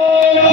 Música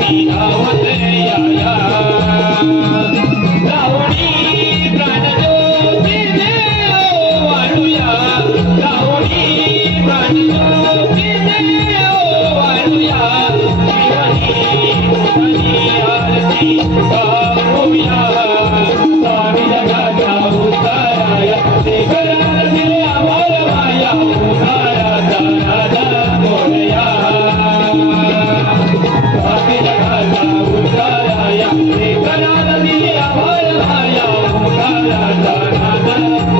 Oh, you. da da da da.